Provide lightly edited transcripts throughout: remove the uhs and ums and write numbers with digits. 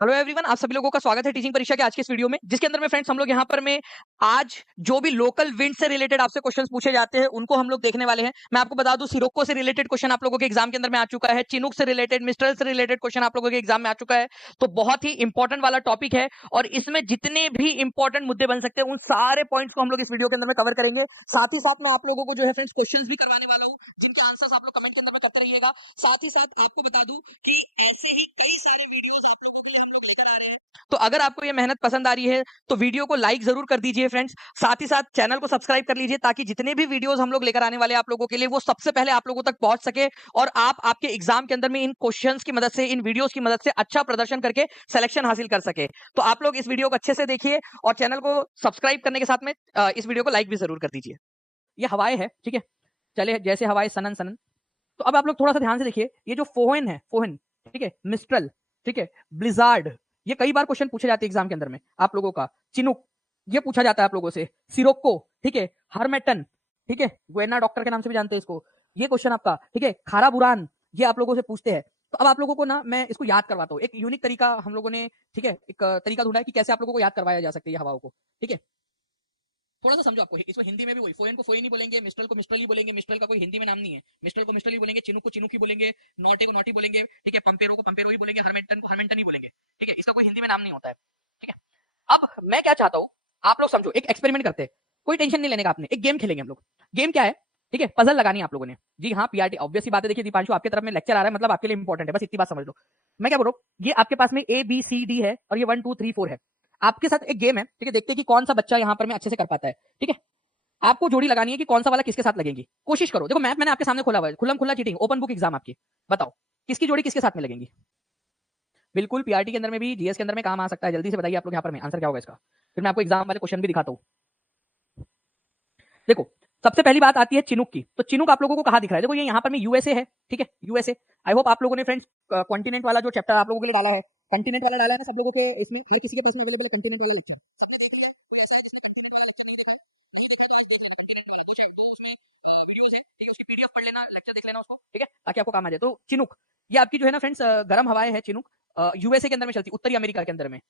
Hello everyone, आप सभी लोगों का स्वागत है टीचिंग परीक्षा के आज के इस वीडियो में, जिसके अंदर में फ्रेंड्स हम लोग यहाँ पर में आज जो भी लोकल विंड से रिलेटेड आपसे क्वेश्चंस पूछे जाते हैं उनको हम लोग देखने वाले हैं। मैं आपको बता दूं, सिरोक्को से रिलेटेड क्वेश्चन आप लोगों के एग्जाम के अंदर में आ चुका है, चिनूक से रिलेटेड, मिस्ट्रल से रिलेटेड क्वेश्चन आप लोगों के एग्जाम में आ चुका है। तो बहुत ही इंपॉर्टेंट वाला टॉपिक है और इसमें जितने भी इंपॉर्टेंट मुद्दे बन सकते हैं उन सारे पॉइंट्स को हम लोग इस वीडियो के अंदर में कवर करेंगे। साथ ही साथ मैं आप लोगों को जो है फ्रेंड्स क्वेश्चन भी करवाने वाला हूँ, जिनके आंसर्स आप लोग कमेंट के अंदर में करते रहिएगा। साथ ही साथ आपको बता दूं, तो अगर आपको ये मेहनत पसंद आ रही है तो वीडियो को लाइक जरूर कर दीजिए फ्रेंड्स। साथ ही साथ चैनल को सब्सक्राइब कर लीजिए ताकि जितने भी वीडियोस हम लोग लेकर आने वाले आप लोगों के लिए वो सबसे पहले आप लोगों तक पहुंच सके और आप आपके एग्जाम के अंदर में इन क्वेश्चंस की मदद से, इन वीडियोस की मदद से अच्छा प्रदर्शन करके सिलेक्शन हासिल कर सके। तो आप लोग इस वीडियो को अच्छे से देखिए और चैनल को सब्सक्राइब करने के साथ में इस वीडियो को लाइक भी जरूर कर दीजिए। ये हवाएं है, ठीक है, चले जैसे हवाएं सनन सनन। तो अब आप लोग थोड़ा सा ध्यान से देखिए, ये जो फोहन है, फोहन, ठीक है, मिस्ट्रल, ठीक है, ब्लिजार्ड, ये कई बार क्वेश्चन पूछे जाते हैं एग्जाम के अंदर में आप लोगों का। चिनुक, ये पूछा जाता है आप लोगों से। सिरोक्को, ठीक है, हरमेटन, ठीक है, गुएना डॉक्टर के नाम से भी जानते हैं इसको, ये क्वेश्चन आपका, ठीक है, खारा बुरान, ये आप लोगों से पूछते हैं। तो अब आप लोगों को ना मैं इसको याद करवाता हूँ, एक यूनिक तरीका हम लोगों ने, ठीक है, एक तरीका ढूंढा है कि कैसे आप लोगों को याद करवाया जा सकता है ये हवाओं को, ठीक है। थोड़ा सा समझो, आपको इसको हिंदी में भी वही, फोएन को फोएन ही बोलेंगे, मिस्ट्रल को मिस्ट्रल ही बोलेंगे, मिस्ट्रल का कोई हिंदी में नाम नहीं है, मिस्ट्रल को मिस्ट्रल ही बोलेंगे, चिनुक को चिनुक ही बोलेंगे, नॉटे को नॉटी बोलेंगे, ठीक है, पंपेरो को पंपेरो ही बोलेंगे, हरमेंटन को हरमेंटन ही बोलेंगे, ठीक है, इसका कोई हिंदी में नाम नहीं होता है, ठीक है। अब मैं क्या चाहता हूँ, आप लोग समझो, एक एक्सपेरिमेंट करते हैं, कोई टेंशन नहीं लेने का आपने, एक गेम खेलेंगे हम लोग। गेम क्या है, ठीक है, पजल लगानी है आप लोगों ने। जी हाँ, पीआरटी, ऑब्वियस ही बात है। देखिए दीपांशु, आपके तरफ में लेक्चर आ रहा है, मतलब आपके लिए इंपॉर्टेंट है, बस इतनी बात समझ लो। मैं क्या बोल रहा हूँ, ये आपके पास में ए बी सी डी है और ये 1 2 3 4 है। आपके साथ एक गेम है, ठीक है, देखते हैं कि कौन सा बच्चा यहाँ पर में अच्छे से कर पाता है, ठीक है। आपको जोड़ी लगानी है कि कौन सा वाला किसके साथ लगेगी। कोशिश करो, देखो मैप मैंने आपके सामने खोला हुआ है, खुल्लम खुल्ला चीटिंग, ओपन बुक एग्जाम आपकी। बताओ किसकी जोड़ी किसके साथ में लगेगी। बिल्कुल पीआरटी के अंदर में भी, जीएस के अंदर में काम आ सकता है। जल्दी से बताइए आप लोग यहाँ पर में आंसर क्या होगा इसका, फिर मैं आपको एग्जाम वाले क्वेश्चन भी दिखाता हूँ। देखो, सबसे पहली बात आती है चिनुक की। तो चिनुक आप लोगों को कहाँ दिख रहा है, देखो ये यहाँ पर में यूएसए है, ठीक है, यूएसए। आई होप आप लोगों ने फ्रेंड्स कॉन्टिनेंट वाला जो चैप्टर आप लोगों के लिए डाला है, कॉन्टिनेंट वाला डाला है ना सब लोगों के, इसमें हर किसी के पास में अवेलेबल है कॉन्टिनेंट वाला लेक्चर। पीडीएफ पढ़ लेना, लेक्चर देख लेना उसको, ठीक है, ताकि आपको काम आ जाए। तो चिनुक, ये आपकी जो है ना फ्रेंड्स, गर्म हवाएं है चिनुक, यूएसए के अंदर में चलती, उत्तरी अमेरिका के अंदर में।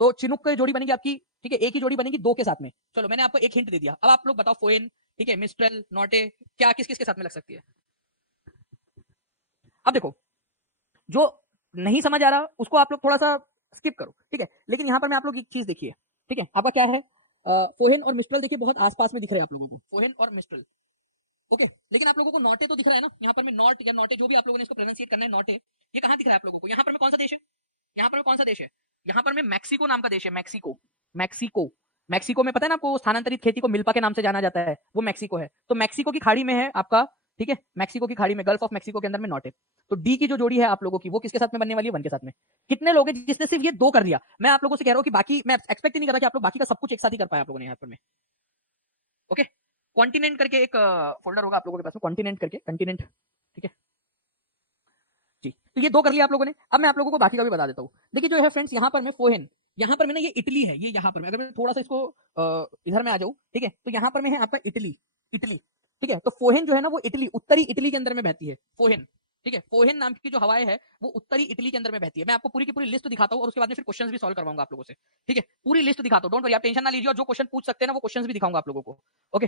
तो चिनुक की जोड़ी बनेगी आपकी, ठीक है, एक ही जोड़ी बनेगी दो के साथ में। चलो मैंने आपको एक हिंट दे दिया, अब आप लोग बताओ फोएन, ठीक है, मिस्ट्रल, नॉटे, क्या किस किस के साथ में लग सकती है। अब देखो, जो नहीं समझ आ रहा उसको आप लोग थोड़ा सा स्किप करो, ठीक है, लेकिन यहाँ पर मैं आप लोग एक चीज देखिए, ठीक है, आपका क्या है, फोहेन और मिस्ट्रल देखिए बहुत आसपास में दिख रहे हैं आप लोगों को, फोहेन और मिस्ट्रल, ओके। लेकिन आप लोगों को नॉटे तो दिख रहा है ना, यहाँ पर में नॉट या नॉटे, जो भी आप लोगों ने इसको प्रोनाउंसिएट करना है, नॉटे, ये कहाँ दिख रहा है आप लोगों को, यहाँ पर में कौन सा देश है, यहाँ पर में कौन सा देश है, यहाँ पर में मैक्सिको नाम का देश है, मैक्सिको, मैक्सिको। मैक्सिको में पता है ना आपको, स्थानांतरित खेती को मिल्पा के नाम से जाना जाता है, वो मैक्सिको है। तो मैक्सिको की खाड़ी में है आपका, ठीक है, मैक्सिको की खाड़ी में, गल्फ ऑफ मैक्सिको के अंदर में नॉट है। तो डी की जो जोड़ी है आप लोगों की, वो किसके साथ में बनने वाली है, वन के साथ में। कितने लोग हैं जिसने सिर्फ ये दो कर दिया। मैं आप लोगों से कह रहा हूं कि बाकी, मैं एक्सपेक्ट ही नहीं कर रहा कि आप लोग बाकी का सब कुछ एक साथ ही कर पाए आप लोगों ने यहाँ पर में, ओके। कॉन्टिनेंट करके एक फोल्डर होगा आप लोगों के पास में, कॉन्टिनेंट करके, कंटिनेंट, ठीक है जी। तो ये दो कर लिया आप लोगों ने। अब मैं आप लोगों को बाकी का भी बता देता हूँ। देखिए जो है फ्रेंड्स, यहाँ पर मैं फोहेन, यहाँ पर मैं ना, ये इटली है, ये यहाँ पर मैं, अगर मैं थोड़ा सा इसको इधर में आ जाऊँ, ठीक है, तो यहाँ पर मैं है आपका इटली, इटली, ठीक है। तो फोहेन जो है ना वो इटली, उत्तरी इटली के अंदर में बहती है, फोहेन, ठीक है। फोहेन नाम की जो हवाएं है वो उत्तरी इटली के अंदर में बहती है। मैं आपको पूरी की पूरी लिस्ट दिखाता हूँ और उसके बाद में फिर क्वेश्चंस भी सॉल्व करवाऊंगा आप लोगों से, ठीक है, पूरी लिस्ट दिखाता हूँ, डोंट वरी, आप टेंशन ना लीजिए, और जो क्वेश्चन पूछ सकते हैं ना वो क्वेश्चंस भी दिखाऊंगा आप लोगों को, ओके।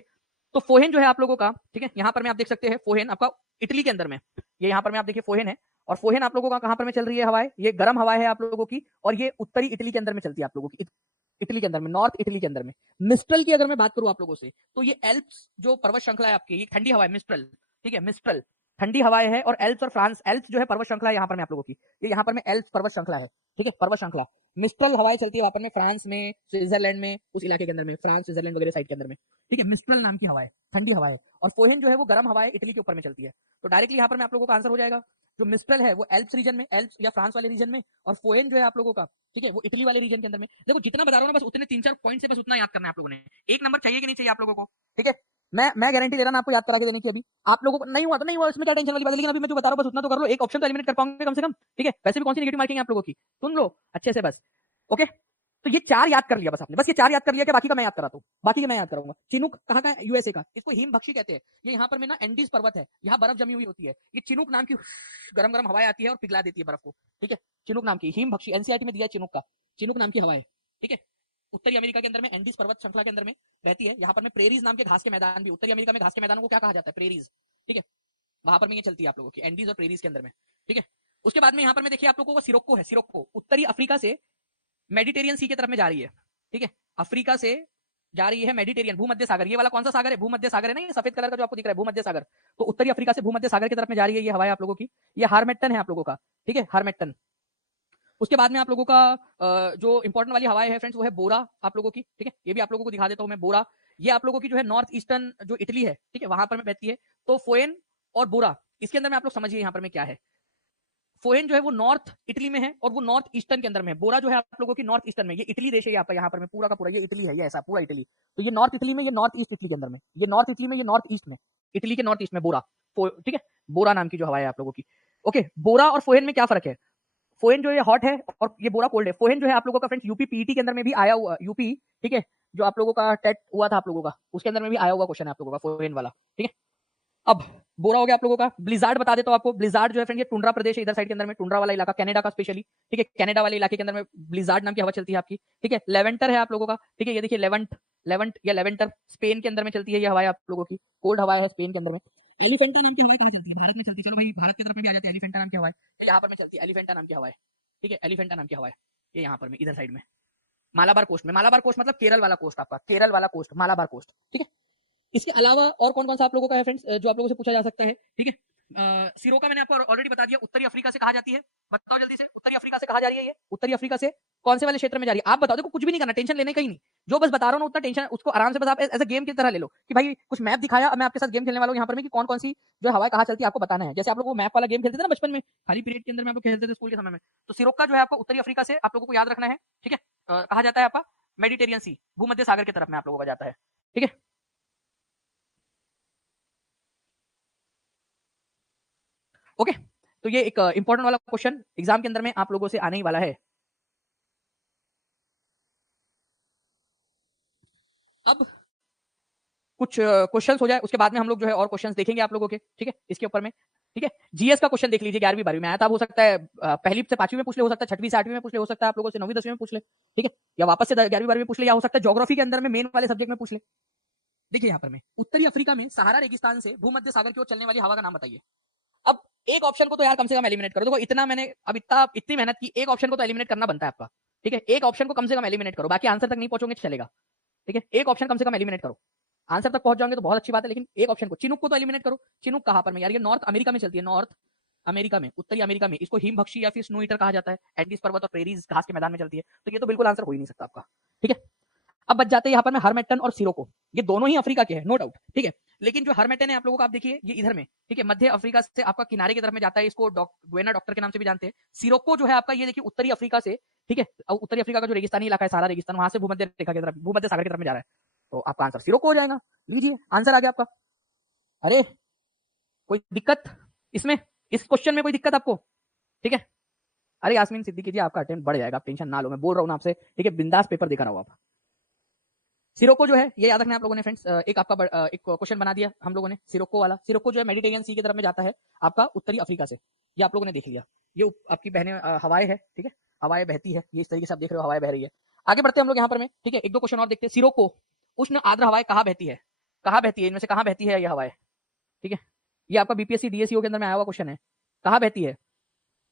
तो फोहेन जो है आप लोगों का, ठीक है, यहाँ पर मैं आप देख सकते हैं फोहेन आपका इटली के अंदर में, ये यहाँ पर मैं आप देखिए फोहेन है। और फोहेन आप लोगों का कहां पर में चल रही है हवाएं, ये गर्म हवाएं है आप लोगों की, और ये उत्तरी इटली के अंदर में चलती है आप लोगों की, इटली के अंदर में, नॉर्थ इटली के अंदर में। मिस्ट्रल की अगर मैं बात करूं आप लोगों से, तो ये एल्प्स जो पर्वत श्रृंखला है आपकी, ये ठंडी हवा है, मिस्ट्रल, ठीक है, मिस्ट्रल ठंडी हवाएं है। और एल्प्स और फ्रांस, एल्प्स जो है पर्वत श्रृंखला है यहाँ पर में आप लोगों की, ये यहाँ पर में एल्प्स पर्वत श्रृंखला है, ठीक है, पर्वत श्रृंखला। मिस्ट्रल हवाएं चलती है वहां पर में फ्रांस में, स्विट्जरलैंड में, उस इलाके के अंदर में, फ्रांस स्विट्जरलैंड वगैरह साइड के अंदर में, ठीक है, मिस्ट्रल नाम की हवाएं, ठंडी हवाएं। और फोहेन जो है वो गर्म हवाएं इटली के ऊपर में चलती है। तो डायरेक्टली यहाँ पर में आप लोगों का आंसर हो जाएगा, जो मिस्ट्रल है वो एल्प्स रीजन में, एल्प्स या फ्रांस वाले रीजन में, और फोएन जो है आप लोगों का, ठीक है, वो इटली वाले रीजन के अंदर में। देखो जितना बता रहा हूं ना, बस उतने 3 4 पॉइंट से बस उतना याद करना है आप लोगों ने। एक नंबर चाहिए कि नहीं चाहिए आप लोगों को, ठीक है। मैं गारंटी दे रहा हूं आपको याद करा के देने की। अभी आप लोगों को नहीं हुआ तो नहीं हुआ, इसमें क्या टेंशन वाली बात है, लेकिन अभी मैं जो बता रहा हूं बस उतना तो कर लो, एक ऑप्शन तो एलिमिनेट कर पाऊंगे कम से कम, ठीक है। वैसे भी कौन सी नेगेटिव मार्किंग है आप लोगों की, सुन लो अच्छे से बस, ओके। तो ये 4 याद कर लिया बस आपने, बस ये 4 याद कर लिया कि बाकी का मैं याद कराता हूँ, बाकी का मैं याद कराऊंगा। चिनूक कहाँ का है? यूएसए का। इसको हिमभक्षी कहते हैं। ये यहाँ पर में ना एंडीज पर्वत है, यहाँ बर्फ जमी हुई होती है। ये चिनूक नाम की गरम गरम हवाएं आती है और पिघला देती है बर्फ को, ठीक है। चिनूक नाम की हिमभक्षी, एनसीईआरटी में दिया है चिनूक का, चिनूक नाम की हवा है, ठीक है। उत्तरी अमेरिका के अंदर में एंडीज पर्वत श्रृंखला के अंदर में रहती है। यहाँ पर में प्रेरीज नाम के घास के मैदान भी, उत्तरी अमेरिका में घास के मैदानों को क्या कहा जाता है? प्रेरीज, ठीक है। वहां पर में ये चलती है आप लोगों की एंडीज और प्रेरीज के अंदर में, ठीक है। उसके बाद में यहाँ पर में देखिए आप लोगों को सिरोक्को है। सिरोक्को उत्तरी अफ्रीका से मेडिटेरियन सी की तरफ में जा रही है, ठीक है। अफ्रीका से जा रही है मेडिटेरियन, भूमध्य सागर। ये वाला कौन सा सागर है? भूमध्य सागर है ना, ये सफेद कलर का जो आपको दिख रहा है भूमध्य सागर। तो उत्तरी अफ्रीका से भूमध्य सागर की तरफ में जा रही है ये हवाएं आप लोगों की। ये हारमेट्टन है आप लोगों का, ठीक है, हारमेट्टन। उसके बाद में आप लोगों का जो इंपॉर्टेंट वाली हवाएं है फ्रेंड्स वो है बोरा आप लोगों की, ठीक है। ये भी आप लोगों को दिखा देता हूं मैं, बोरा। ये आप लोगों की जो है नॉर्थ ईस्टर्न जो इटली है, ठीक है, वहां पर में बहती है। तो फोएन और बोरा, इसके अंदर में आप लोग समझिए यहाँ पर में क्या है। फोएन जो है वो नॉर्थ इटली में है और वो नॉर्थ ईस्टर्न के अंदर में है। बोरा जो है आप लोगों की नॉर्थ ईस्टर्न में। ये इटली देश है आपका, यहाँ पर में पूरा का पूरा ये इटली है, ये ऐसा पूरा इटली। तो ये नॉर्थ इटली में, ये नॉर्थ ईस्ट इटली के अंदर में, ये नॉर्थ इटली में, ये नॉर्थ ईस्ट में, इटली के नॉर्थ ईस्ट में बोरा, ठीक है। बोरा नाम की जो हवा है आप लोगों की। ओके, बोरा और फोएन में क्या फर्क है? फोएन जो है हॉट है और ये बोरा कोल्ड है। फोएन जो है आप लोगों का फ्रेंड्स यूपी पीईटी के अंदर में भी आया हुआ, यूपी, ठीक है, जो आप लोगों का टेट हुआ था आप लोगों का, उसके अंदर में भी आया हुआ क्वेश्चन है आप लोगों का फोएन वाला, ठीक है। अब बोरा हो गया आप लोगों का। ब्लिजार्ड बता देता हूं आपको। ब्लिजार्ड जो है फ्रेंड ये टुंड्रा प्रदेश है इधर साइड के अंदर में, टुंड्रा वाला इलाका, कनाडा का स्पेशली, ठीक है। कनाडा वाले इलाके के अंदर में ब्लिजार्ड नाम की हवा चलती है आपकी, ठीक है। लेवेंटर है आप लोगों का, ठीक है। ये देखिए लेवेंट, लेवेंट या लेवेंटर स्पेन के अंदर में चलती है ये हवाएं आप लोगों की, कोल्ड हवाएं है स्पेन के अंदर में। एलिफेंटा नाम की हवाएं कहां चलती है? भारत में चलती है। चलो भाई भारत की तरफ में भी आ जाते हैं। एलिफेंटा नाम की हवाएं यहाँ पर में चलती है, एलिफेंटा नाम की हवाएं, ठीक है। एलिफेंटा नाम की हवाएं ये यहाँ पर में इधर साइड में मालाबार कोस्ट में। मालाबार कोस्ट मतलब केरल वाला कोस्ट आपका, केरल वाला कोस्ट, मालाबार कोस्ट, ठीक है। इसके अलावा और कौन कौन सा आप लोगों का है फ्रेंड्स जो आप लोगों से पूछा जा सकता है, ठीक है। सिरोका मैंने आपको ऑलरेडी बता दिया, उत्तरी अफ्रीका से कहा जाती है। बताओ जल्दी से, उत्तरी अफ्रीका से कहा जा रही है ये? उत्तरी अफ्रीका से कौन से वाले क्षेत्र में जा रही है? आप बताओ। देखो कुछ भी नहीं करना, टेंशन लेने का ही नहीं। जो बस बता रहा हूँ ना उतना टेंशन, उसको आराम से बस आप एज अ गेम की तरह ले लो कि भाई कुछ मैप दिखाया, अब मैं आपके साथ गेम खेलने वाला हूँ यहाँ पर में कि कौन कौन सी जो हवाएं कहाँ चलती है आपको बताना है। जैसे आप लोगों को मैप वाला गेम खेलते थे ना बचपन में, खाली पीरियड के अंदर में आप लोग खेलते थे स्कूल के समय में। तो सिरोका जो है आपको उत्तरी अफ्रीका से आप लोगों को याद रखना है, ठीक है। कहा जाता है आपका मेडिटेरियन सी, भूमध्य सागर की तरफ में आप लोगों का जाता है, ठीक है। ओके, तो ये एक इंपॉर्टेंट वाला क्वेश्चन एग्जाम के अंदर में आप लोगों से आने ही वाला है। अब कुछ क्वेश्चंस हो जाए उसके बाद में हम लोग जो है और क्वेश्चंस देखेंगे आप लोगों के, ठीक है, इसके ऊपर में, ठीक है। जीएस का क्वेश्चन देख लीजिए, 11वीं 12वीं में आया था। हो सकता है पहली से 5वीं में पूछ ले, हो सकता है 6वीं से 8वीं में पूछ ले, हो सकता है आप लोगों से 9वीं 10वीं में पूछ ले, ठीक है, या वापस से 11वीं 12वीं में पूछ ले, या हो सकता है ज्योग्राफी के अंदर में मेन वाले सब्जेक्ट में पूछ ले। देखिए यहाँ पर में उत्तरी अफ्रीका में सहारा रेगिस्तान से भूमध्य सागर की ओर चलने वाली हवा का नाम बताइए। अब एक ऑप्शन को तो यार कम से कम एलिमिनेट करो। देखो इतना मैंने अब इतनी मेहनत की, एक ऑप्शन को तो एलिमिनेट करना बनता है आपका, ठीक है। एक ऑप्शन को कम से कम एलिमिनेट करो, बाकी आंसर तक नहीं पहुंचोगे चलेगा, ठीक है। एक ऑप्शन कम से कम एलिमिनेट करो, आंसर तक पहुंच जाओगे तो बहुत अच्छी बात है, लेकिन एक ऑप्शन को, चिनुक को तो एलिमिनेट करो। चिनुक कहां पर में यार? ये नॉर्थ अमेरिका में चलती है, नॉर्थ अमेरिका में, उत्तरी अमेरिका में। इसको हिमभक्षी या फिर स्नो ईटर कहा जाता है। एंडीज पर्वत और प्रेरीज घास के मैदान में चलती है, तो ये तो बिल्कुल आंसर हो ही नहीं सकता आपका, ठीक है। अब बच जाते हैं यहाँ पर में हरमेटन और सिरोको। ये दोनों ही अफ्रीका के हैं, नो डाउट, ठीक है। लेकिन जो हरमेटन है आप लोगों का, आप देखिए ये इधर में, ठीक है, मध्य अफ्रीका से आपका किनारे की तरफ में जाता है। इसको ग्वेना डॉक्टर के नाम से भी जानते हैं। सिरोको जो है आपका, ये देखिए उत्तरी अफ्रीका से, ठीक है, उत्तरी अफ्रीका का जो रेगिस्तानी इलाका है, सारा रेगिस्तान, वहां से भूमध्य रेखा की तरफ, भूमध्य सागर की तरफ में जा रहा है। तो आपका आंसर सिरोको हो जाएगा। लीजिए आंसर आ गया आपका। अरे कोई दिक्कत इसमें, इस क्वेश्चन में कोई दिक्कत आपको? ठीक है। अरे यास्मीन सिद्दीकी जी आपका अटेम्प्ट बढ़ जाएगा, आप टेंशन ना लो, मैं बोल रहा हूँ ना आपसे, ठीक है, बिंदास पेपर देकर आओ आप। सिरोको जो है ये याद रखना आप लोगों ने फ्रेंड्स, एक आपका एक क्वेश्चन बना दिया हम लोगों ने सिरोको वाला। सिरोको जो है मेडिटेरियन सी की तरफ में जाता है आपका उत्तरी अफ्रीका से, ये आप लोगों ने देख लिया। ये आपकी बहने हवाएं है, ठीक है, हवाएं बहती है, ये इस तरीके से आप देख रहे हो हवाएं बह रही है। आगे बढ़ते हैं हम लोग यहाँ पर में, ठीक है, एक दो क्वेश्चन और देखते हैं। सिरोको उष्ण आर्द्र हवाएं कहाँ बहती है? कहाँ बहती है इनमें से, कहाँ बहती है ये हवाएं? ठीक है, ये आपका बीपीएससी डीएससीओ के अंदर में आया हुआ क्वेश्चन है, कहाँ बहती है?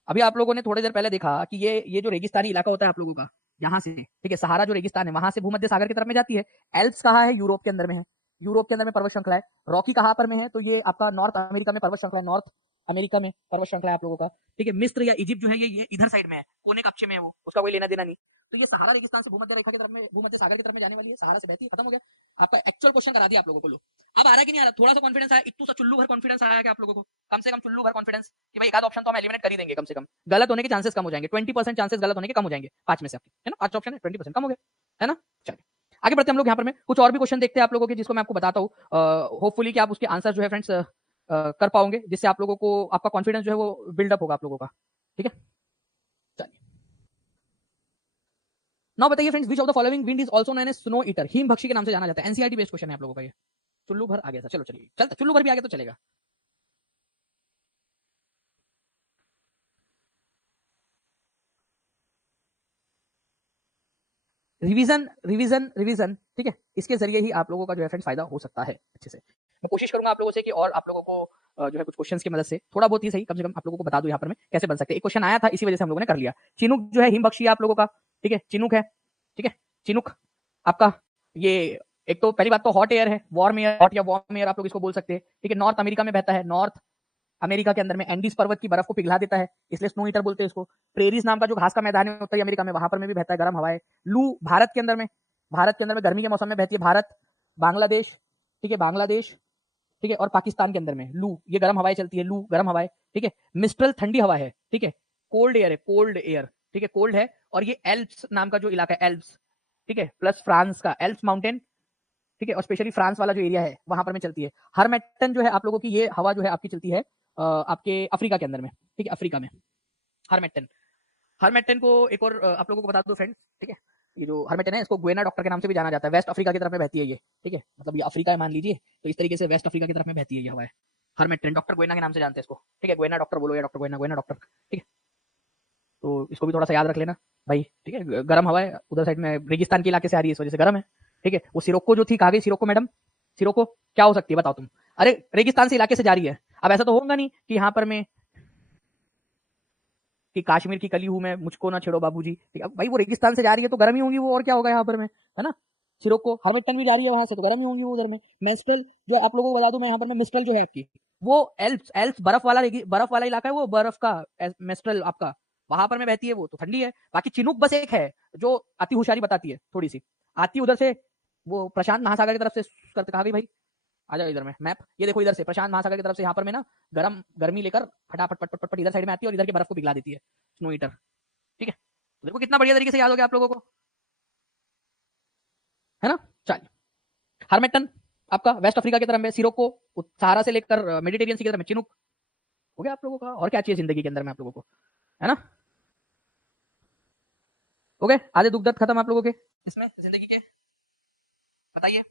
अभी आप लोगों ने थोड़ी देर पहले देखा कि ये जो रेगिस्तानी इलाका होता है आप लोगों का, यहाँ से, ठीक है, सहारा जो रेगिस्तान है वहां से भूमध्य सागर की तरफ में जाती है। एल्प्स कहाँ है? यूरोप के अंदर में है, यूरोप के अंदर में पर्वत श्रृंखला है। रॉकी कहाँ पर में है? तो ये आपका नॉर्थ अमेरिका में पर्वत श्रृंखला है, नॉर्थ अमेरिका में पर्वत श्रृंखला है आप लोगों का, ठीक है। मिस्र या इजिप्ट जो है ये इधर साइड में है, कोने कक्षे में है वो, उसका कोई लेना देना नहीं। तो ये सहारा रेगिस्तान से भूमध्य रेखा की तरफ में, भूमध्य सागर की तरफ में जाने वाली है, सहारा से बहती है, खत्म हो गया। आपका एक्चुअल क्वेश्चन करा दिया आप लोगों को। लो अब आ रहा है कि नहीं आ रहा? थोड़ा सा कॉन्फिडेंस आया, इतना सा चुल्लू भर कॉन्फिडेंस आया कि आप लोगों को, कम से कम चुल्लू भर कॉन्फिडेंस कि भाई एक आध ऑप्शन तो हम एलिमिनेट कर ही देंगे, कम से कम गलत होने के चांसेस कम हो जाएंगे। 20% चांसेस गलत होने के कम हो जाएंगे 5 में से आपके, है ना, 5 ऑप्शन है, 20% कम हो गया, है ना। चलिए आगे बढ़ते हैं हम लोग यहाँ पर में कुछ और भी क्वेश्चन देखते हैं आप लोगों के, जिसको मैं आपको बताता हूँ। होपफुली कि आप उसके आंसर जो है फ्रेंड्स कर पाओगे, जिससे आप लोगों को आपका कॉन्फिडेंस जो है वो बिल्डअप होगा आप लोगों का, ठीक है। चलिए नाउ बताइए friends, which of the following wind is also known as snow eater, हिम भक्षी के नाम से जाना जाता है। एनसीईआरटी बेस्ड क्वेश्चन है आप लोगों का ये। चुल्लू भर आ गया था, चलो चलिए चलता, चुल्लू भर भी आ गया तो चलेगा। रिवीजन रिवीजन रिवीजन, ठीक है, इसके जरिए ही आप लोगों का जो है फ्रेंड्स फायदा हो सकता है अच्छे से। मैं कोशिश करूंगा आप लोगों से कि और आप लोगों को जो है कुछ क्वेश्चंस की मदद से थोड़ा बहुत ही सही, कम से कम आप लोगों को बता दूं यहाँ पर मैं कैसे बन सकते हैं। एक क्वेश्चन आया था, इसी वजह से हम लोगों ने कर लिया। चिनुक जो है हिमबक्षी है आप लोगों का, ठीक है, चिनुक है, ठीक है, चिनुक आपका ये एक तो पहली बात तो हॉट एयर है, वार्म एयर, हॉट या वार्म एयर आप लोग इसको बोल सकते हैं, ठीक है। नॉर्थ अमेरिका में बहता है, नॉर्थ अमेरिका के अंदर में एंडीज पर्वत की बर्फ को पिघला देता है, इसलिए स्नो ईटर बोलते हैं इसको। प्रेरीज नाम का जो घास का मैदान है उत्तरी अमेरिका में, वहां पर में भी बहता है, गर्म हवाएं। लू भारत के अंदर में, भारत के अंदर में गर्मी के मौसम में बहती है, भारत, बांग्लादेश, ठीक है, बांग्लादेश, ठीक है, और पाकिस्तान के अंदर में लू, ये गर्म हवाएं चलती है, लू गर्म हवाएं, ठीक है। मिस्ट्रल ठंडी हवा है, ठीक है, कोल्ड एयर है, कोल्ड एयर, ठीक है, कोल्ड है। और ये एल्प्स नाम का जो इलाका है, एल्प्स, ठीक है, प्लस फ्रांस का एल्प्स माउंटेन, ठीक है, और स्पेशली फ्रांस वाला जो एरिया है वहां पर में चलती है। हरमेटन जो है आप लोगों की ये हवा जो है आपकी चलती है आपके अफ्रीका के अंदर में, ठीक है, अफ्रीका में हरमेटन। हरमेटन को एक और आप लोगों को बता दो फ्रेंड्स, ठीक है, ये जो हरमेटन है इसको गुएना डॉक्टर के नाम से भी जाना जाता है। वेस्ट अफ्रीका की तरफ में बहती है ये, ठीक है, मतलब ये अफ्रीका है मान लीजिए, तो इस तरीके से वेस्ट अफ्रीका की तरफ में बहती है ये हवा है। हरमेटन डॉक्टर गुएना के नाम से जानते हैं इसको, ठीक है, गुएना डॉक्टर बोलो या डॉक्टर गुएना, गुएना डॉक्टर, ठीक है। तो इसको भी थोड़ा सा याद रख लेना भाई, ठीक है। गर्म हवा है, उधर साइड में रेगिस्तान के इलाके से आ रही है, इस वजह से गर्म है, ठीक है। वो सिरोको जो थी, कहा गई सिरोको मैडम, सिरोको क्या हो सकती है बताओ तुम? अरे रेगिस्तान से इलाके से जा रही है, अब ऐसा तो होगा नहीं कि यहाँ पर मैं कि कश्मीर की कली हूं मैं, मुझको ना छेड़ो बाबूजी, भाई वो रेगिस्तान से जा रही है तो गर्म ही होगी वो, और क्या होगा यहाँ पर में, है ना। सिरोको हरमेटन भी जा रही है वहां से तो गर्म ही होंगी वो उधर में। मेस्ट्रल जो आप लोगों को बता दूं मैं यहाँ पर में, मिस्ट्रल जो है आपकी वो एल्प्स, एल्प्स बर्फ वाला इलाका है वो, बर्फ का मेस्ट्रल आपका वहां पर में बहती है, वो तो ठंडी है। बाकी चिनुक बस एक है जो अति होशियारी बताती है, थोड़ी सी आती उधर से, वो प्रशांत महासागर की तरफ से करते, कहा गई भाई आ जाओ इधर में मैप, ये देखो इधर से प्रशांत महासागर की तरफ से यहाँ पर में ना गर्मी लेकर फटाफट पट पट पट पट इधर साइड में आती है और इधर की बर्फ को पिघला देती है, स्नो ईटर, ठीक है। तो देखो कितना बढ़िया तरीके से याद हो गया आप लोगों को, है ना। चलिए, हरमेटन आपका वेस्ट अफ्रीका की तरफ में, सिरोको सहारा से लेकर मेडिटेरियन सी की तरफ में, चिनुक हो गया आप लोगों का। और क्या चाहिए जिंदगी के अंदर में आप लोगों को, है ना। हो गए आधे दुख दर्द खत्म आप लोगों के इसमें जिंदगी के, बताइए।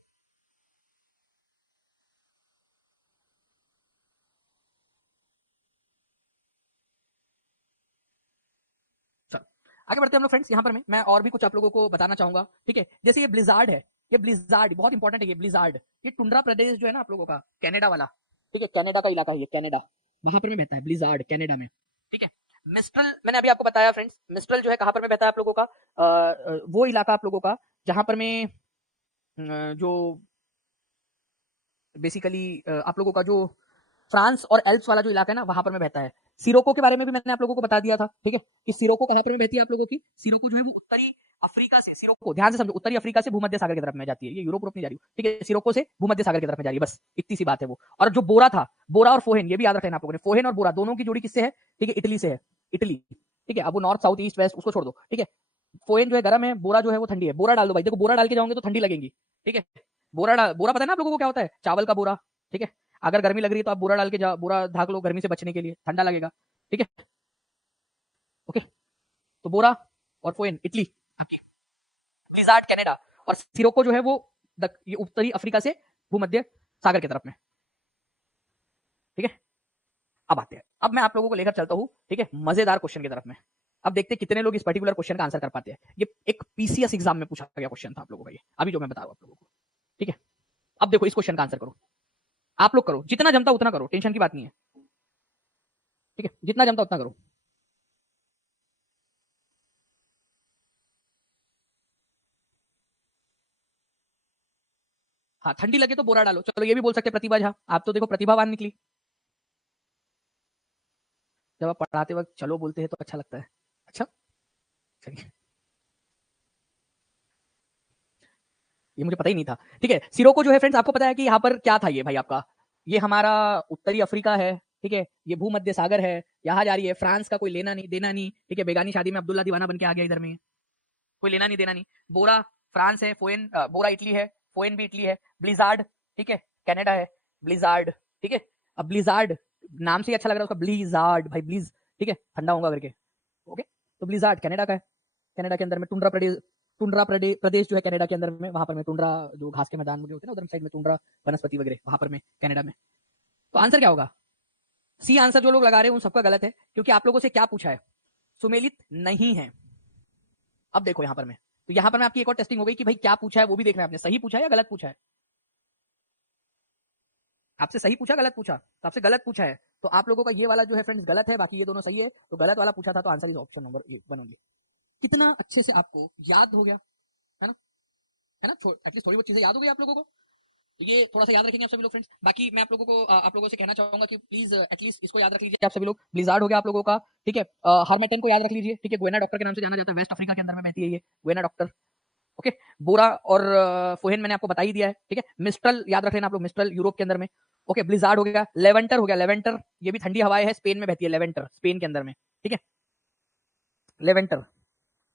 चलो आगे बढ़ते हैं हम लोग फ्रेंड्स। यहाँ पर मैं और भी कुछ आप लोगों को बताना चाहूंगा, ठीक है। जैसे ये ब्लिजार्ड है, ये ब्लिजार्ड बहुत इंपॉर्टेंट है, ये ब्लिजार्ड, ये टुंड्रा प्रदेश जो है ना आप लोगों का, कनाडा वाला, ठीक है, कनाडा का इलाका है ये, कनाडा, वहां पर में बहता है ब्लिजार्ड, कनाडा में, ठीक है। मिस्ट्रल मैंने अभी आपको बताया फ्रेंड्स, मिस्ट्रल जो है कहां पर में बहता है आप लोगों का, वो इलाका आप लोगों का जहां पर में जो बेसिकली आप लोगों का जो फ्रांस और एल्प्स वाला जो इलाका है ना वहां पर में बहता है। सिरोको के बारे में भी मैंने आप लोगों को बता दिया था, ठीक है, कि सिरोको कहां पर में बहती है आप लोगों की। सिरोको जो है वो उत्तरी अफ्रीका से, सिरोको ध्यान से समझो, उत्तरी अफ्रीका से भूमध्य सागर की तरफ में जाती है, ये यूरोप नहीं जा रही, ठीक है, सिरोको से भूमध्य सागर की तरफ में जा रही है, बस इतनी सी बात है वो। और जो बोरा था, बोरा और फोहेन, ये भी याद रखना आप लोगों ने, फोहेन और बोरा दोनों की जोड़ी किससे है, ठीक है, इटली से है, इटली, ठीक है। अब वो नॉर्थ साउथ ईस्ट वेस्ट उसको छोड़ दो, ठीक है। फोहेन जो है गर्म है, बोरा जो है वो ठंडी है। बोरा डाल दो भाई, देखो बोरा डाल के जाओगे तो ठंडी लगेगी, ठीक है। बोरा पता है ना आप लोगों को क्या होता है, चावल का बोरा, ठीक है। अगर गर्मी लग रही है तो आप बोरा डाल के जाओ, बोरा ढाक लो गर्मी से बचने के लिए, ठंडा लगेगा, ठीक है, ओके। तो बोरा और फोइन इटली आपकी, ब्लिजार्ड कनाडा, और सिरोको जो है वो ये उत्तरी अफ्रीका से भूमध्य सागर की तरफ में, ठीक है। अब आते हैं, अब मैं आप लोगों को लेकर चलता हूं, ठीक है, मजेदार क्वेश्चन की तरफ में। अब देखते हैं कितने लोग इस पर्टिकुलर क्वेश्चन का आंसर कर पाते हैं। ये एक पीसीएस एग्जाम में पूछा गया क्वेश्चन था आप लोगों का, ये अभी जो मैं बता रहा हूं आप लोगों को, ठीक है। अब देखो इस क्वेश्चन का आंसर करो, आप लोग करो, जितना जमता उतना करो, टेंशन की बात नहीं है, ठीक है, जितना जमता उतना करो। हाँ ठंडी लगे तो बोरा डालो, चलो ये भी बोल सकते प्रतिभा झा, आप तो देखो प्रतिभावान निकली, जब आप पढ़ाते वक्त चलो बोलते हैं तो अच्छा लगता है। अच्छा चलिए, ये मुझे पता ही नहीं था, ठीक है। सिरोको जो है फ्रेंड्स आपको पता है कि यहाँ पर क्या था ये भाई आपका, ये हमारा उत्तरी अफ्रीका है, ठीक है, ये भूमध्य सागर है, यहाँ जा रही है, फ्रांस का कोई लेना नहीं देना नहीं, ठीक है, बेगानी शादी में अब्दुल्ला दीवाना बन के आ गया इधर में, कोई लेना नहीं देना नहीं। बोरा फ्रांस है, फोएन बोरा इटली है, फोएन भी इटली है, ब्लिजार्ड, ठीक है, कनाडा है, ब्लिजार्ड, ठीक है। अब ब्लिजार्ड नाम से ही अच्छा लग रहा है उसका, ब्लिजार्ड भाई, ब्लिज, ठीक है, ठंडा होगा करके, ओके। तो ब्लिजार्ड कनाडा का है, कनाडा के अंदर में टुंड्रा प्रदेश, टुंड्रा प्रदेश जो है कनाडा के अंदर में, वहां पर में टुंड्रा जो घास के मैदान मुझे होते हैं ना उधर साइड में टुंड्रा वनस्पति वगैरह वहां पर में कनाडा में। तो आंसर क्या होगा? सी आंसर जो लोग लगा रहे हैं उन सबका गलत है, क्योंकि आप लोगों से क्या पूछा है? सुमेलित नहीं है। अब देखो यहां पर में, तो यहां पर में आपकी एक और टेस्टिंग हो गई कि भाई क्या पूछा है वो भी देखना है आपने, सही पूछा है या गलत पूछा है। आपसे सही पूछा गलत पूछा? तो आपसे गलत पूछा है, तो आप लोगों का ये वाला जो है फ्रेंड्स गलत है, बाकी ये दोनों सही है। तो गलत वाला पूछा था, तो answer is option number 1 only. कितना अच्छे से आपको याद हो गया है ना, है ना, एटलीस्ट थोड़ी बहुत चीजें याद हो गई आप लोगों को। तो ये थोड़ा सा याद रखेंगे आप सभी लोग फ्रेंड्स। बाकी मैं आप लोगों से कहना चाहूंगा कि प्लीज एटलीस्ट इसको याद रख लीजिए आप सभी लोग। ब्लिजार्ड हो गया आप लोगों का, ठीक है। हार्मेटन को याद रख लीजिए, ठीक है, गुएना डॉक्टर के नाम से जाना जाता है, वेस्ट अफ्रीका के अंदर में बहती है ये गुएना डॉक्टर। ओके, बोरा और फोहेन मैंने आपको बता ही दिया है, ठीक है। मिस्ट्रल याद रख लेना आप लोग, मिस्ट्रल यूरोप के अंदर में। ओके, ब्लिजार्ड हो गया, लेवेंटर हो गया, लेवेंटर ये भी ठंडी हवाएं है, स्पेन में बहती है लेवेंटर, स्पेन के अंदर में, ठीक है, लेवेंटर।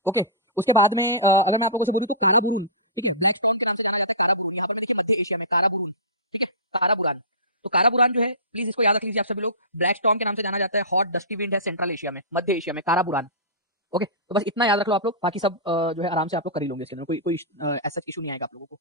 ओके, उसके बाद में अगर मैं आप लोगों से बोलूं तो काराबुरुन, ठीक है, ब्लैक स्टोन के नाम से जाना जाता है काराबुरुन, यहाँ पर देखिए मध्य एशिया में काराबुरुन, ठीक है, काराबुरान। तो काराबुरान जो है प्लीज इसको याद रख लीजिए आप सभी लोग। ब्लैक स्टॉर्म के नाम से जाना जाता है, हॉट डस्टी विंड है सेंट्रल एशिया में, मध्य एशिया में काराबुरान। ओके, तो बस इतना याद रख लो आप लोग, बाकी सब जो है आराम से आप लोग कर ही लोगे, इसके अंदर कोई ऐसा इशू नहीं आएगा आप लोगों को।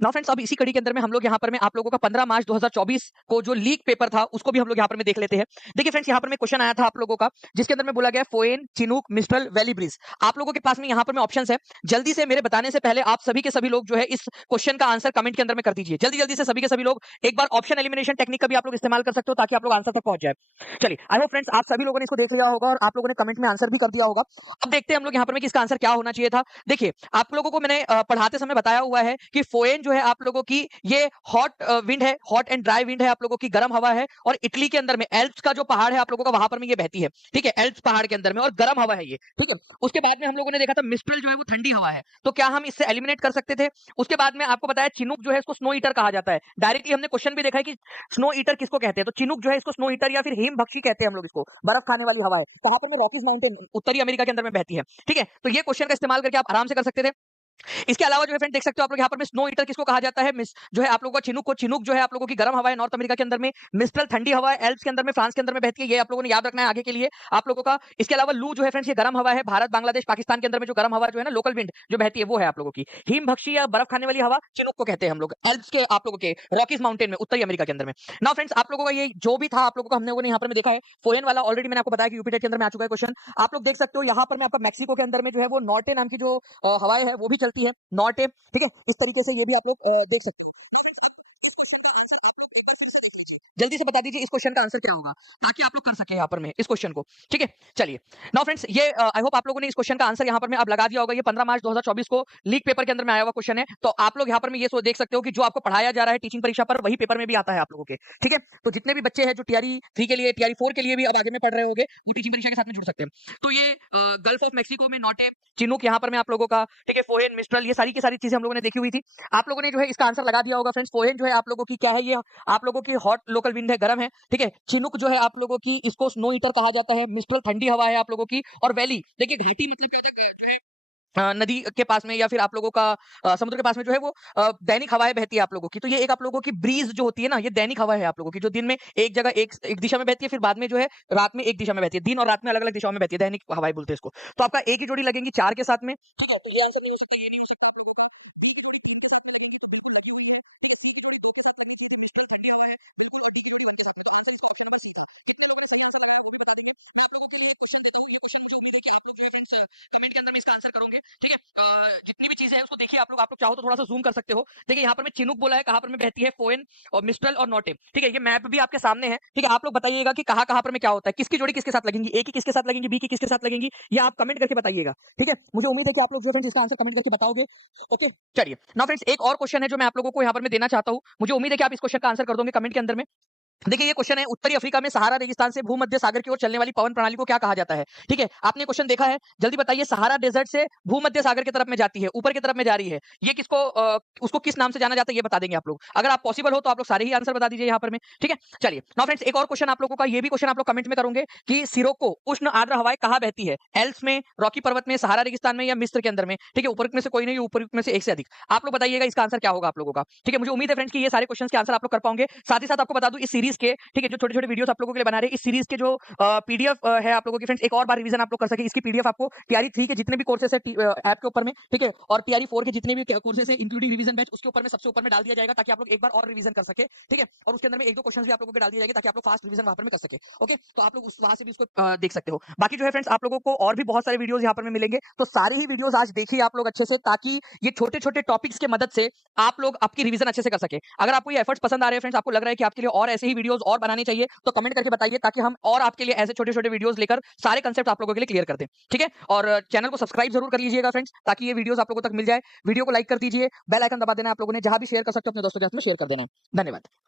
नाउ फ्रेंड्स, अब इसी कड़ी के अंदर में हम लोग यहाँ पर में आप लोगों का 15 मार्च 2024 को जो लीक पेपर था उसको भी हम लोग यहाँ पर में देख लेते हैं। देखिए फ्रेंड्स, यहाँ पर में क्वेश्चन आया था आप लोगों का, जिसके अंदर में बोला गया फोएन, चिनूक, मिस्ट्रल, वैली ब्रीज। आप लोगों के पास में यहाँ पर में ऑप्शंस है। जल्दी से मेरे बताने से पहले आप सभी के सभी लोग जो है इस क्वेश्चन का आंसर कमेंट के अंदर में कर दीजिए। जल्दी जल्दी से सभी के सभी लोग एक बार ऑप्शन एलिमिनेशन टेक्निक का भी आप लोग इस्तेमाल कर सकते हो, ताकि आप लोग आंसर तक पहुंच जाए। चलिए, आई होप फ्रेंड्स आप सभी लोगों ने इसको देख लिया होगा और आप लोगों ने कमेंट में आंसर भी कर दिया होगा। अब देखते हैं हम लोग यहाँ पर में कि इसका आंसर क्या होना चाहिए था। देखिए, आप लोगों को मैंने पढ़ाते समय बताया हुआ है कि फोएन जो है आप लोगों की ये हॉट विंड है, हॉट एंड ड्राई विंड है, आप लोगों की गर्म हवा है, और इटली के अंदर में एल्प्स का जो पहाड़ है आप लोगों का वहां पर में ये बहती है, ठीक है, एल्प्स पहाड़ के अंदर में, और गर्म हवा है ये, ठीक है। उसके बाद में हम लोगों ने देखा था मिस्ट्रल जो है वो ठंडी हवा है, तो क्या हम इससे एलिमिनेट कर सकते थे? उसके बाद में आपको बताया चिनूक जो है इसको स्नो ईटर कहा जाता है। डायरेक्टली हमने क्वेश्चन भी देखा है कि स्नो ईटर किसको कहते हैं, तो चिनूक जो है इसको स्नो ईटर या फिर हिम भक्षी कहते हैं हम लोग इसको, बर्फ खाने वाली हवा है, कहां पर? रॉकीज माउंटेन, उत्तरी अमेरिका के अंदर में बहती है, ठीक है। तो ये क्वेश्चन का इस्तेमाल करके आप आराम से कर सकते थे। इसके अलावा जो है फ्रेंड देख सकते हो आप लोग यहाँ पर स्नो ईटर किसको कहा जाता है, जो है आप लोगों को चिनूक जो है आप लोगों की गर्म हवा है नॉर्थ अमेरिका के अंदर में, मिस्ट्रल ठंडी हवा है एल्प्स के अंदर में, फ्रांस के अंदर में बहती है, ये आप लोगों ने याद रखना है आगे के लिए आप लोगों का। इसके अलावा लू जो है फ्रेंड्स ये गर्म हवा है, भारत बांग्लादेश पाकिस्तान के अंदर में जो गर्म हवा जो है ना, लोकल विंड जो बहती है वो है आप लोगों की। हिम भक्षी या बर्फ खाने वाली हवा चिनूक को कहते हैं हम लोग, एल्प्स के आप लोगों के रॉकीज माउंटेन में उत्तरी अमेरिका के अंदर में। नाउ फ्रेंड्स, आप लोगों का ये जो भी था आप लोगों को हम लोगों ने यहाँ पर देखा है, फोएन वाला ऑलरेडी मैंने आपको बताया कि यूपी के अंदर में आ चुका है क्वेश्चन। आप लोग देख सकते हो यहाँ पर में आपका मैक्सिको के अंदर में जो है वो नॉर्टे नाम की जो हवाएं है वो भी चलती है, नॉर्टे, ठीक है। इस तरीके से ये भी आप लोग देख सकते हैं। जल्दी से बता दीजिए इस क्वेश्चन का आंसर क्या होगा, ताकि आप लोग कर सके यहाँ पर में इस क्वेश्चन को, ठीक है। चलिए, नाउ फ्रेंड्स, ये आई होप आप लोगों ने इस क्वेश्चन का आंसर यहाँ पर में अब लगा दिया होगा। ये 15 मार्च 2024 को लीक पेपर के अंदर में आया हुआ क्वेश्चन है, तो आप लोग यहाँ पर में ये देख सकते हो कि जो आपको पढ़ाया जा रहा है टीचिंग परीक्षा पर, वही पेपर में भी आता है आप लोगों के, ठीक है। तो जितने भी बच्चे हैं जो टीआरई 3 के लिए, टीआरई 4 के लिए भी अब आगे में पढ़ रहे होंगे, वो टीचिंग परीक्षा के साथ में जुड़ सकते हैं। तो ये गल्फ ऑफ मैक्सिको में नॉटे, चिनूक यहाँ पर में आप लोगों का, ठीक है, फोएन, मिस्ट्रल, ये सारी की सारी चीजें हम लोगों ने देखी हुई थी। आप लोगों ने जो है इसका आंसर लगा दिया होगा फ्रेंड्स। फोएन जो है आप लोगों की क्या है, ये आप लोगों की हॉट लोकल विंड है, गर्म है, ठीक है। चिनूक जो है आप लोगों की, इसको स्नो ईटर कहा जाता है। मिस्ट्रल ठंडी हवा है आप लोगों की। और वैली, देखिए घाटी मतलब क्या होता है, नदी के पास में या फिर आप लोगों का समुद्र के पास में जो है वो दैनिक हवाएं बहती है आप लोगों की। तो ये एक आप लोगों की ब्रीज जो होती है ना, ये दैनिक हवा है आप लोगों की, जो दिन में एक जगह एक दिशा में बहती है, फिर बाद में जो है रात में एक दिशा में बहती है। दिन और रात में अलग अलग दिशाओं में बहती है, दैनिक हवाएं बोलते हैं इसको। तो आपका एक ही जोड़ी लगेंगी 4 के साथ में, तो ये आंसर नहीं हो सकता, ये नहीं हो सकता। कितने लोगों ने सही आंसर लगाया वो भी बता देंगे। मैं आप लोगों को ये क्वेश्चन देता हूँ, ये क्वेश्चन मुझे उम्मीद है कि आप लोग जो है फ्रेंड्स कमेंट के अंदर में इसका आंसर करोगे, ठीक है। जितनी भी चीजें हैं उसको देखिए आप लोग चाहो तो थोड़ा सा जूम कर सकते हो। देखिए यहाँ पर मैं चिनूक बोला है, कहाँ पर में बहती है, फोएन और मिस्ट्रल और नॉटे, ठीक है। ये मैप भी आपके सामने है, ठीक है। आप लोग बताइएगा कि कहाँ कहाँ पर में क्या होता है, किसकी जोड़ी किसके साथ लगेंगी, ए की किसके साथ लगेंगी, बी की किसके साथ लगेंगी, ये आप कमेंट करके बताइएगा, ठीक है। मुझे उम्मीद है कि आप लोग जो फ्रेंड्स इसका आंसर कमेंट करके बताओगे, ओके। चलिए, नाउ फ्रेंड्स एक और क्वेश्चन है जो मैं आप लोगों को यहाँ पर मैं देना चाहता हूँ। मुझे उम्मीद है कि आप इस क्वेश्चन का आंसर कर दोगे कमेंट के अंदर में। देखिए ये क्वेश्चन है, उत्तरी अफ्रीका में सहारा रेगिस्तान से भूमध्य सागर की ओर चलने वाली पवन प्रणाली को क्या कहा जाता है, ठीक है। आपने क्वेश्चन देखा है, जल्दी बताइए। सहारा डेजर्ट से भूमध्य सागर की तरफ में जाती है, ऊपर की तरफ में जा रही है, ये किसको उसको किस नाम से जाना जाता है ये बता देंगे आप लोग। अगर आप पॉसिबल हो तो आप लोग सारे ही आंसर बता दीजिए यहाँ पर में, ठीक है। चलिए नाउ फ्रेंड्स, एक और क्वेश्चन आप लोगों का, ये भी क्वेश्चन आप लोग कमेंट में करोगे कि सिरोको उष्ण आर्द्र हवाएं कहाँ बहती है, एल्प्स में, रॉकी पर्वत में, सहारा रेगिस्तान में, या मिस्र के अंदर में, ठीक है। ऊपर में से कोई नहीं, ऊपर में से एक से अधिक। आप लोग बताइएगा इसका आंसर क्या होगा आप लोगों का, ठीक है। मुझे उम्मीद है फ्रेंड्स कि ये सारे क्वेश्चन के आंसर आप लोग कर पाओगे। साथ ही साथ आपको बता दूं, इस सीरीज सीरीज के, ठीक है, जो छोटे छोटे वीडियोस आप लोगों के लिए बना रहे हैं, इस सीरीज के जो पीडीएफ है आप लोगों की फ्रेंड्स, एक और बार रिवीजन आप लोग कर सके, इसकी पीडीएफ आपको टीआरई 3 के जितने भी कोर्सेस है ऐप के ऊपर में, ठीक है, और टीआरई 4 के जितने भी कोर्सेस है इंक्लूडिंग रिवीजन बैच, उसके ऊपर में सबसे ऊपर में डाल दिया जाएगा, ताकि आप लोग एक बार और रिवीजन कर सके, ठीक है, और उसके अंदर में एक दो क्वेश्चंस भी आप लोगों को डाल दिए जाएंगे, ताकि आप लोग फास्ट रिवीजन वहां पर में कर सके। ओके, तो आप लोग उस वहां से भी उसको देख सकते हो। बाकी जो है फ्रेंड्स, आप लोगों को और भी बहुत सारे वीडियोस यहाँ पर में मिलेंगे, तो सारी ही वीडियोस आज देखिए आप लोग अच्छे से, ताकि ये छोटे छोटे टॉपिक्स की मदद से आप लोग आपकी रिवीजन अच्छे से कर सके। अगर आपको ये एफर्ट्स पसंद आ रहे हैं फ्रेंड्स, आपको लग रहा है कि आपके लिए और ऐसे ही वीडियोस और बनाने चाहिए, तो कमेंट करके बताइए, ताकि हम और आपके लिए ऐसे छोटे छोटे वीडियोस लेकर सारे कंसेप्ट आप लोगों के लिए क्लियर कर दें, ठीक है। और चैनल को सब्सक्राइब जरूर कर लीजिएगा फ्रेंड्स, ताकि ये वीडियोस आप लोगों तक मिल जाए। वीडियो को लाइक कर दीजिए, बेल आइकन दबा देना, आप लोगों ने जहां भी शेयर कर सकते हो अपने दोस्तों के साथ में शेयर कर देना। धन्यवाद।